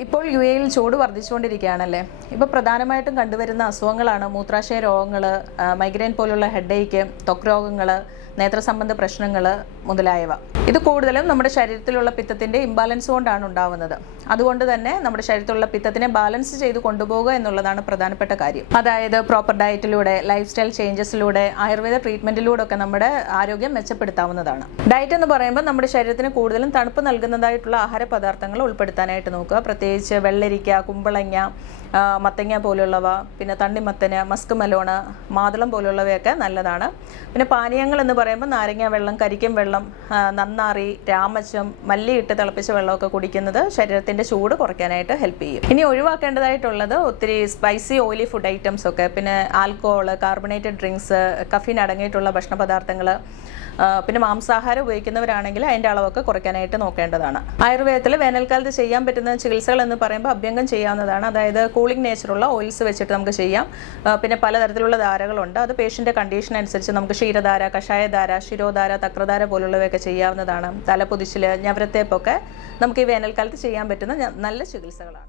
ഇപ്പോൾ യുഎഇയിൽ ചൂട് വർദ്ധിച്ചുകൊണ്ടിരിക്കുകയാണല്ലേ. ഇപ്പോൾ പ്രധാനമായിട്ടും കണ്ടുവരുന്ന അസുഖങ്ങളാണ് മൂത്രാശയ രോഗങ്ങൾ, മൈഗ്രെയിൻ പോലുള്ള ഹെഡേക്ക്, ത്വക്ക് രോഗങ്ങൾ, നേത്രസംബന്ധ പ്രശ്നങ്ങൾ മുതലായവ. ഇത് കൂടുതലും നമ്മുടെ ശരീരത്തിലുള്ള പിത്തത്തിൻ്റെ ഇംബാലൻസ് കൊണ്ടാണ് ഉണ്ടാവുന്നത്. അതുകൊണ്ട് തന്നെ നമ്മുടെ ശരീരത്തിലുള്ള പിത്തത്തിനെ ബാലൻസ് ചെയ്ത് കൊണ്ടുപോകുക എന്നുള്ളതാണ് പ്രധാനപ്പെട്ട കാര്യം. അതായത് പ്രോപ്പർ ഡയറ്റിലൂടെ, ലൈഫ് സ്റ്റൈൽ ചേഞ്ചസിലൂടെ, ആയുർവേദ ട്രീറ്റ്മെൻറ്റിലൂടെ ഒക്കെ നമ്മുടെ ആരോഗ്യം മെച്ചപ്പെടുത്താവുന്നതാണ്. ഡയറ്റ് എന്ന് പറയുമ്പോൾ നമ്മുടെ ശരീരത്തിന് കൂടുതലും തണുപ്പ് നൽകുന്നതായിട്ടുള്ള ആഹാര പദാർത്ഥങ്ങൾ ഉൾപ്പെടുത്താനായിട്ട് നോക്കുക. പ്രത്യേകിച്ച് വെള്ളരിക്ക, കുമ്പളങ്ങ, മത്തങ്ങ പോലുള്ളവ, പിന്നെ തണ്ണിമത്തന്, മസ്ക് മെലോണ്, മാതളം പോലുള്ളവയൊക്കെ നല്ലതാണ്. പിന്നെ പാനീയങ്ങൾ എന്ന് പറയുമ്പോൾ നാരങ്ങ വെള്ളം, കരിക്കും വെള്ളം, നന്നാറി, രാമച്ചം, മല്ലിയിട്ട് തിളപ്പിച്ച വെള്ളമൊക്കെ കുടിക്കുന്നത് ശരീരത്തിൻ്റെ ചൂട് കുറയ്ക്കാനായിട്ട് ഹെൽപ്പ് ചെയ്യും. ഇനി ഒഴിവാക്കേണ്ടതായിട്ടുള്ളത് ഒത്തിരി സ്പൈസി ഓയിലി ഫുഡ് ഐറ്റംസ് ഒക്കെ, പിന്നെ ആൽക്കഹോൾ, കാർബണേറ്റഡ് ഡ്രിങ്ക്സ്, കഫീൻ അടങ്ങിയിട്ടുള്ള ഭക്ഷണ പദാർത്ഥങ്ങൾ, പിന്നെ മാംസാഹാരം ഉപയോഗിക്കുന്നവരാണെങ്കിൽ അതിൻ്റെ അളവൊക്കെ കുറയ്ക്കാനായിട്ട് നോക്കേണ്ടതാണ്. ആയുർവേദത്തിൽ വേനൽക്കാലത്ത് ചെയ്യാൻ പറ്റുന്ന ചികിത്സകൾ എന്ന് പറയുമ്പോൾ അഭ്യംഗം ചെയ്യാവുന്നതാണ്. അതായത് കൂളിംഗ് നേച്ചറുള്ള ഓയിൽസ് വെച്ചിട്ട് നമുക്ക് ചെയ്യാം. പിന്നെ പലതരത്തിലുള്ള ധാരകളുണ്ട്. അത് പേഷ്യൻ്റെ കണ്ടീഷൻ അനുസരിച്ച് നമുക്ക് ക്ഷീരധാര, കഷായധാര, ശിരോധാര, തക്രധാര പോലുള്ളവയൊക്കെ ചെയ്യാവുന്നതാണ്. തലപ്പൊതിച്ചിൽ, ഞവരത്തേപ്പൊക്കെ നമുക്ക് ഈ വേനൽക്കാലത്ത് ചെയ്യാൻ പറ്റുന്ന നല്ല ചികിത്സകളാണ്.